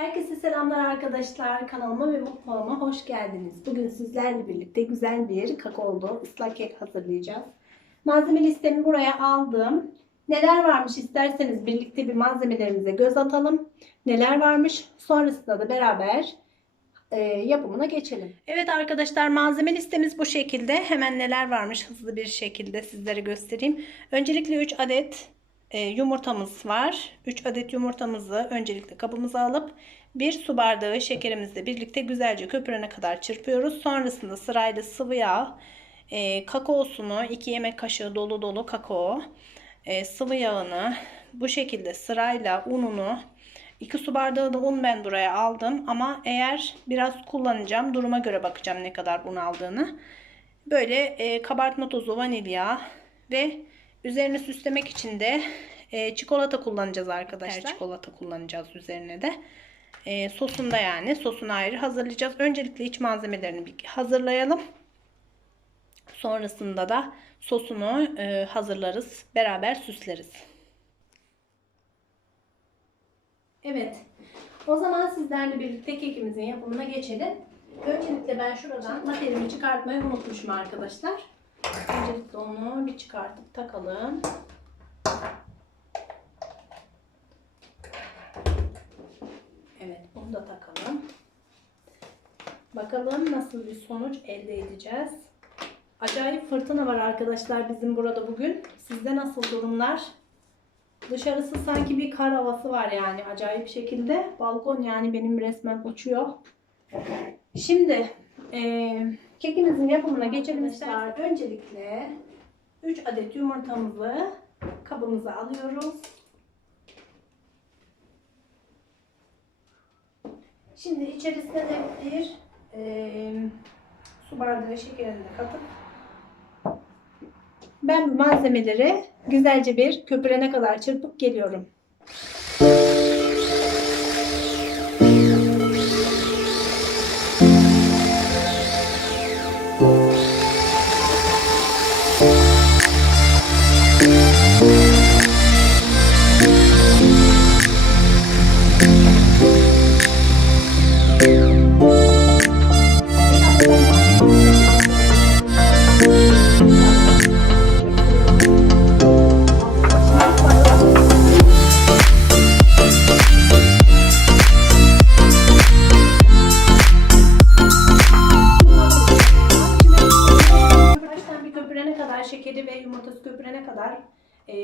Herkese selamlar arkadaşlar. Kanalıma ve mutfağıma hoş geldiniz. Bugün sizlerle birlikte güzel bir kakaolu ıslak kek hazırlayacağız. Malzeme listemi buraya aldım. Neler varmış isterseniz birlikte bir malzemelerimize göz atalım. Neler varmış sonrasında da beraber e, yapımına geçelim. Evet arkadaşlar malzeme listemiz bu şekilde. Hemen neler varmış hızlı bir şekilde sizlere göstereyim. Öncelikle 3 adet e, yumurtamız var. 3 adet yumurtamızı öncelikle kabımıza alıp bir su bardağı şekerimizle birlikte güzelce köpürene kadar çırpıyoruz. Sonrasında sırayla sıvı yağ, e, kakaosunu 2 yemek kaşığı dolu dolu kakao, e, sıvı yağını bu şekilde sırayla ununu 2 su bardağı da un ben buraya aldım ama eğer biraz kullanacağım duruma göre bakacağım ne kadar un aldığını. Böyle e, kabartma tozu, vanilya ve üzerine süslemek için de e, çikolata kullanacağız arkadaşlar. Ter çikolata kullanacağız üzerine de. E, sosunda yani sosunu ayrı hazırlayacağız. Öncelikle iç malzemelerini bir hazırlayalım. Sonrasında da sosunu e, hazırlarız. Beraber süsleriz. Evet. O zaman sizlerle birlikte kekimizin yapımına geçelim. Öncelikle ben şuradan materyalimi çıkartmayı unutmuşum arkadaşlar. Öncelikle onu bir çıkartıp takalım. Evet bunu da takalım. Bakalım nasıl bir sonuç elde edeceğiz. Acayip fırtına var arkadaşlar bizim burada bugün. Sizde nasıl durumlar? Dışarısı sanki bir kar havası var yani acayip şekilde. Balkon yani benim resmen uçuyor. Şimdi eee Kekimizin yapımına geçelim isterseniz. Öncelikle 3 adet yumurtamızı kabımıza alıyoruz. Şimdi içerisine de bir e, su bardağı şekerini de katıp ben bu malzemeleri güzelce bir köpürene kadar çırpıp geliyorum.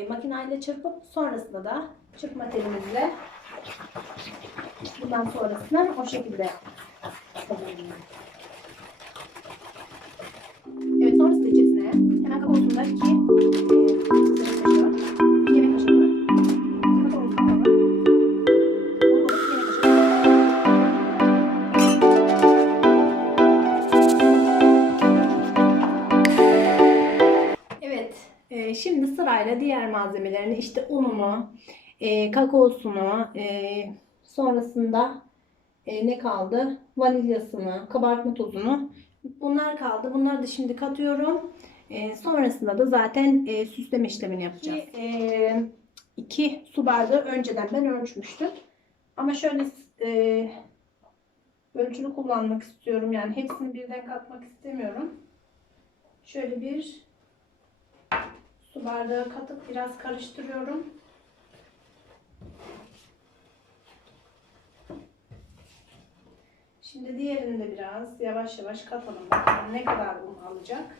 Makineyle çırpıp sonrasında da çırpma telimizle bundan sonrasını o şekilde hazırlayalım. Şimdi sırayla diğer malzemelerini işte ununu, e, kakaosunu, e, sonrasında e, ne kaldı? Vanilyasını, kabartma tozunu. Bunlar kaldı. Bunları da şimdi katıyorum. E, sonrasında da zaten e, süsleme işlemini yapacağız. İki, e, iki su bardağı önceden ben ölçmüştüm. Ama şöyle e, ölçülü kullanmak istiyorum. Yani hepsini birden katmak istemiyorum. Şöyle bir bardağı katıp biraz karıştırıyorum. Şimdi diğerini de biraz yavaş yavaş katalım. Bakalım ne kadar un alacak.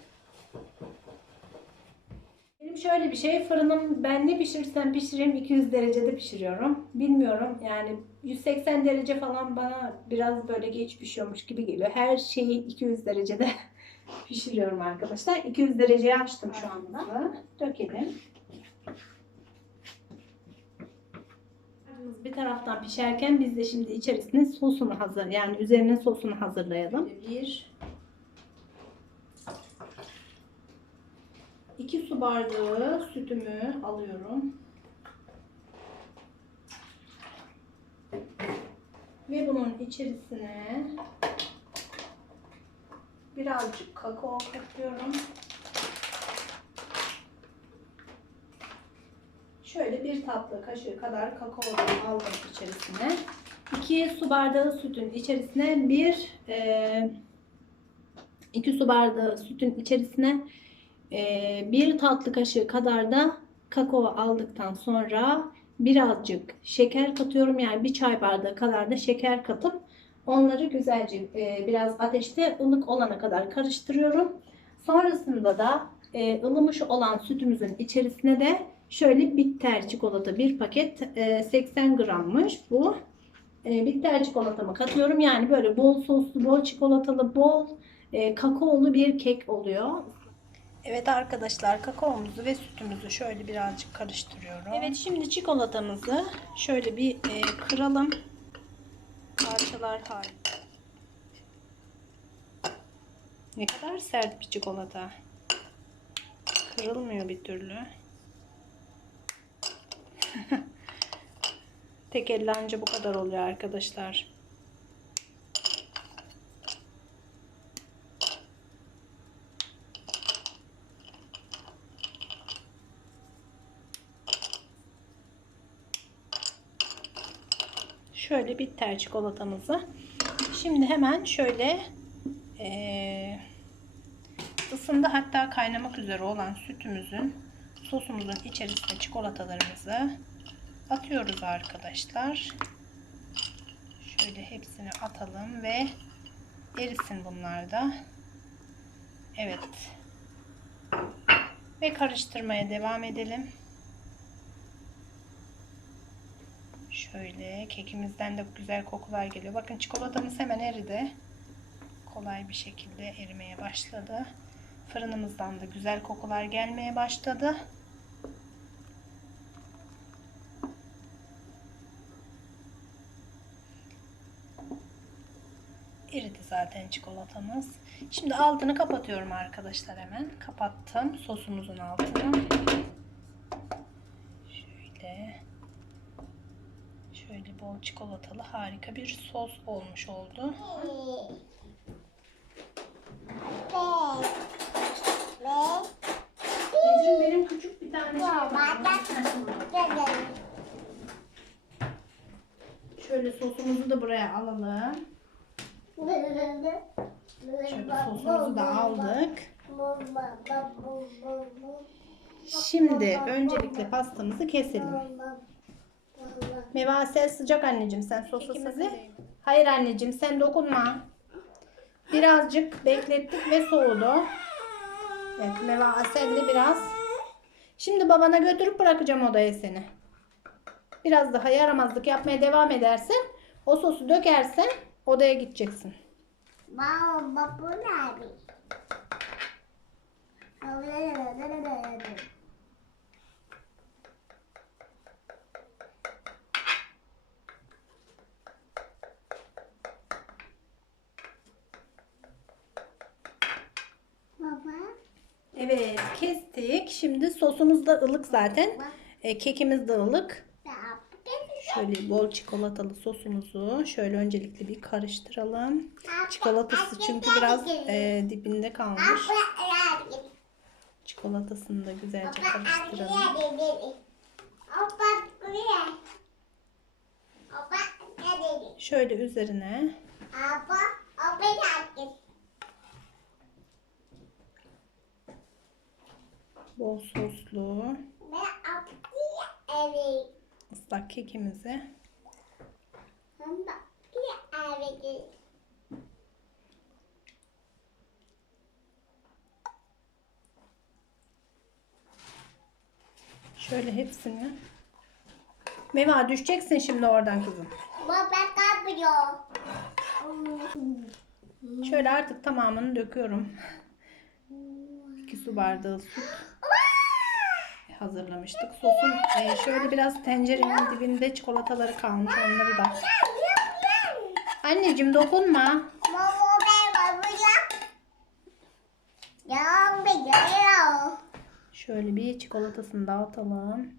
Benim şöyle bir şey fırınım ben ne pişirirsem pişireyim 200 derecede pişiriyorum. Bilmiyorum yani 180 derece falan bana biraz böyle geç pişiyormuş gibi geliyor. Her şeyi 200 derecede pişiriyorum arkadaşlar. 200 dereceye açtım şu anda. Dökelim. Bir taraftan pişerken biz de şimdi içerisine sosunu hazır yani üzerine sosunu hazırlayalım. Bir 2 su bardağı sütümü alıyorum. Ve bunun içerisine birazcık kakao katıyorum. Şöyle bir tatlı kaşığı kadar kakao aldım içerisine. 2 su bardağı sütün içerisine bir e, 2 su bardağı sütün içerisine e, bir tatlı kaşığı kadar da kakao aldıktan sonra birazcık şeker katıyorum. Yani bir çay bardağı kadar da şeker katıp onları güzelce e, biraz ateşte ılık olana kadar karıştırıyorum. Sonrasında da e, ılımış olan sütümüzün içerisine de şöyle bitter çikolata bir paket e, 80 grammış bu. E, bitter çikolatamı katıyorum. Yani böyle bol soslu, bol çikolatalı, bol e, kakaolu bir kek oluyor. Evet arkadaşlar kakaomuzu ve sütümüzü şöyle birazcık karıştırıyorum. Evet şimdi çikolatamızı şöyle bir e, kıralım. Parçalar halinde. Ne kadar sert bir çikolata. Kırılmıyor bir türlü. Tek elle anca bu kadar oluyor arkadaşlar. Şöyle bitter çikolatamızı. Şimdi hemen şöyle eee ısındı hatta kaynamak üzere olan sütümüzün sosumuzun içerisine çikolatalarımızı atıyoruz arkadaşlar. Şöyle hepsini atalım ve erisin bunlar da. Evet. Ve karıştırmaya devam edelim. Şöyle kekimizden de güzel kokular geliyor. Bakın çikolatamız hemen eridi. Kolay bir şekilde erimeye başladı. Fırınımızdan da güzel kokular gelmeye başladı. Eridi zaten çikolatamız. Şimdi altını kapatıyorum arkadaşlar hemen. Kapattım sosumuzun altını. Şöyle şöyle bol çikolatalı harika bir sos olmuş oldu. Ecrin benim küçük bir tane şey. Şöyle sosumuzu da buraya alalım. Şöyle sosumuzu da aldık. Şimdi öncelikle pastamızı keselim. Mevasel sıcak anneciğim sen sosu sizi. Hayır anneciğim sen dokunma. Birazcık beklettik ve soğudu. Evet Mevasel de biraz. Şimdi babana götürüp bırakacağım odaya seni. Biraz daha yaramazlık yapmaya devam edersen o sosu dökersen odaya gideceksin. Evet kestik. Şimdi sosumuz da ılık zaten. E, kekimiz de ılık. Şöyle bol çikolatalı sosumuzu şöyle öncelikle bir karıştıralım. Çikolatası çünkü biraz e, dibinde kalmış. Çikolatasını da güzelce karıştıralım. Şöyle üzerine bol soslu. Islak kekimizi. Şöyle hepsini. Meva düşeceksin şimdi oradan kızım. Şöyle artık tamamını döküyorum. 2 su bardağı süt hazırlamıştık. Sosun e, şöyle biraz tencerenin dibinde çikolataları kalmış. Onları da. Anneciğim dokunma. Şöyle bir çikolatasını dağıtalım.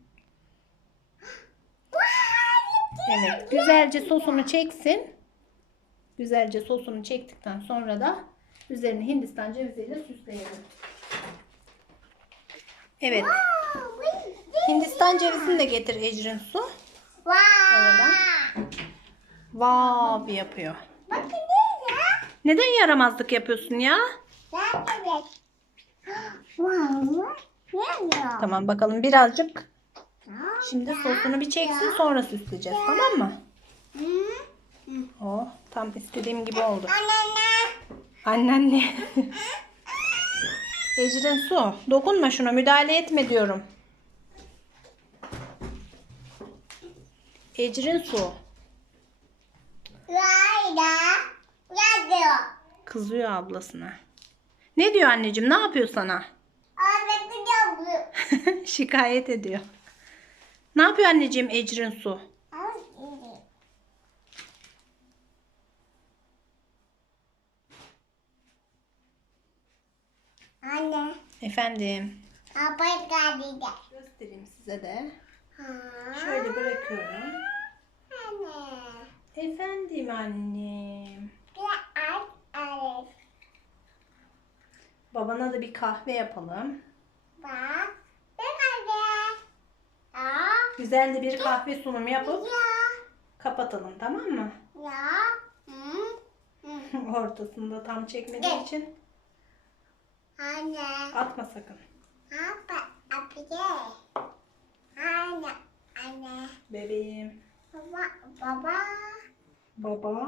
Evet, güzelce sosunu çeksin. Güzelce sosunu çektikten sonra da üzerini Hindistan ceviziyle süsleyelim. Evet. Hindistan cevizini de getir Ecrin su. Oradan. Vav yapıyor. Bakın ne ya? Neden yaramazlık yapıyorsun ya? Ben de? Tamam bakalım birazcık. Şimdi sosunu bir çeksin sonra süsleyeceğiz tamam mı? Oh tam istediğim gibi oldu. Anne. Anneanne. Ecrin su. Dokunma şuna müdahale etme diyorum. Ecrin su. Rayda. Yazıyor. Kızıyor ablasına. Ne diyor anneciğim? Ne yapıyor sana? Abi yazıyor. Şikayet ediyor. Ne yapıyor anneciğim Ecrin su? Anne. Efendim. Apa geldi de. Göstereyim size de. Ha. Şöyle bırakıyorum. Anne. Efendim annem. Bir ay ay. Babana da bir kahve yapalım. Bak. Bir geldi. Aa. Güzel de bir kahve sunumu yapıp Ya. kapatalım tamam mı? Ya. Hı. Hı. Ortasında tam çekmediği için Anne. atma sakın. Apa apige. Anne. Anne. Bebeğim. Baba. Baba. Baba.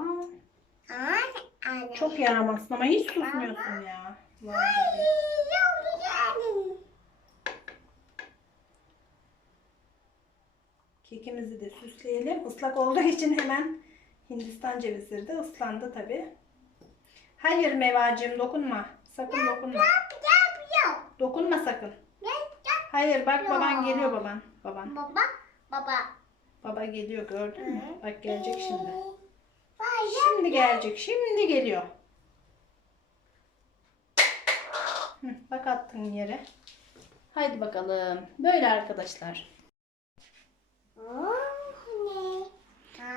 Anne. Anne. Çok yaramazsın ama hiç susmuyorsun ya. Vay Ay, bebeğim. yavru yani. Kekimizi de süsleyelim. Islak olduğu için hemen Hindistan cevizleri de ıslandı tabi. Hayır Mevacığım dokunma. Sakın dokunma. Yap yap yap. Dokunma sakın. Hayır bak baban geliyor baban. Baban. Baba. Baba. Baba geliyor gördün mü? Bak gelecek şimdi. Şimdi gelecek. Şimdi geliyor. Hı, bak attın yere. Haydi bakalım. Böyle arkadaşlar.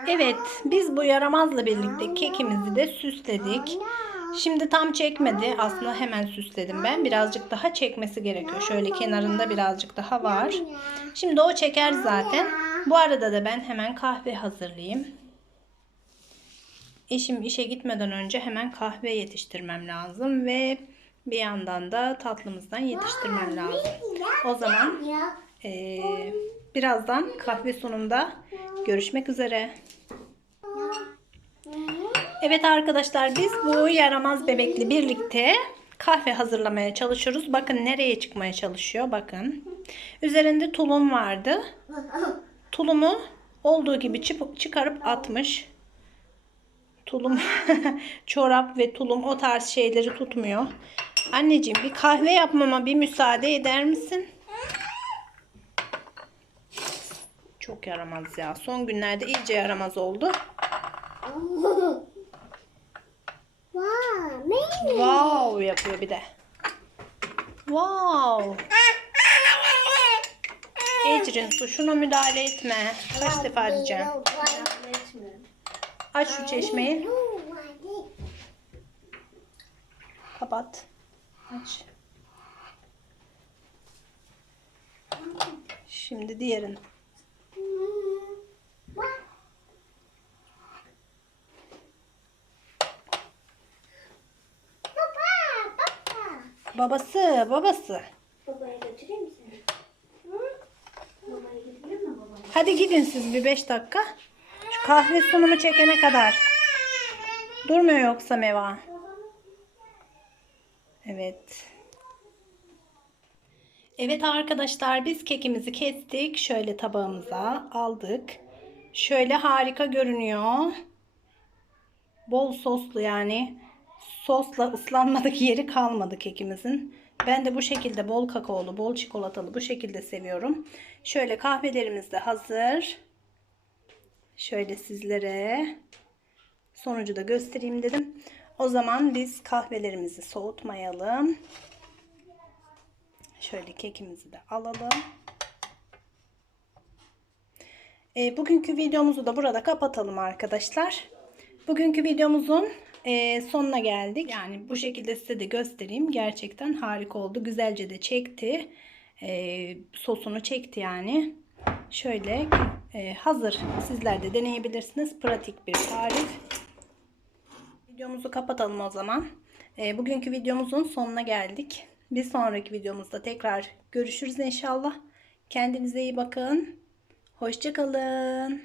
Evet, biz bu yaramazla birlikte kekimizi de süsledik. Şimdi tam çekmedi. Aslında hemen süsledim ben. Birazcık daha çekmesi gerekiyor. Şöyle kenarında birazcık daha var. Şimdi o çeker zaten. Bu arada da ben hemen kahve hazırlayayım. Eşim işe gitmeden önce hemen kahve yetiştirmem lazım ve bir yandan da tatlımızdan yetiştirmem lazım. O zaman eee, birazdan kahve sunumda görüşmek üzere. Evet arkadaşlar biz bu yaramaz bebekle birlikte kahve hazırlamaya çalışıyoruz. Bakın nereye çıkmaya çalışıyor bakın. Üzerinde tulum vardı. Tulumu olduğu gibi çıkarıp atmış. Tulum, çorap ve tulum o tarz şeyleri tutmuyor. Anneciğim bir kahve yapmama bir müsaade eder misin? Çok yaramaz ya. Son günlerde iyice yaramaz oldu. Wow yapıyor bir de. Wow. Ecrin su şuna müdahale etme. Kaç defa diyeceğim. Aç şu çeşmeyi. Kapat. Aç. Şimdi diğerini. Baba, baba. Babası, babası. Babaya götüreyim mi seni? Babaya götüreyim mi babaya? Hadi gidin siz bir 5 dakika. Şu kahve sunumu çekene kadar. Durmuyor yoksa Meva. Evet. Evet arkadaşlar biz kekimizi kestik. Şöyle tabağımıza aldık. Şöyle harika görünüyor. Bol soslu yani. Sosla ıslanmadık yeri kalmadı kekimizin. Ben de bu şekilde bol kakaolu, bol çikolatalı bu şekilde seviyorum. Şöyle kahvelerimiz de hazır. Şöyle sizlere sonucu da göstereyim dedim. O zaman biz kahvelerimizi soğutmayalım. Şöyle kekimizi de alalım. E, bugünkü videomuzu da burada kapatalım arkadaşlar. Bugünkü videomuzun e, sonuna geldik. Yani bu şekilde size de göstereyim. Gerçekten harika oldu. Güzelce de çekti. E, sosunu çekti yani. Şöyle e, hazır. Sizler de deneyebilirsiniz. Pratik bir tarif. Videomuzu kapatalım o zaman. E, bugünkü videomuzun sonuna geldik. Bir sonraki videomuzda tekrar görüşürüz inşallah. Kendinize iyi bakın. Hoşçakalın.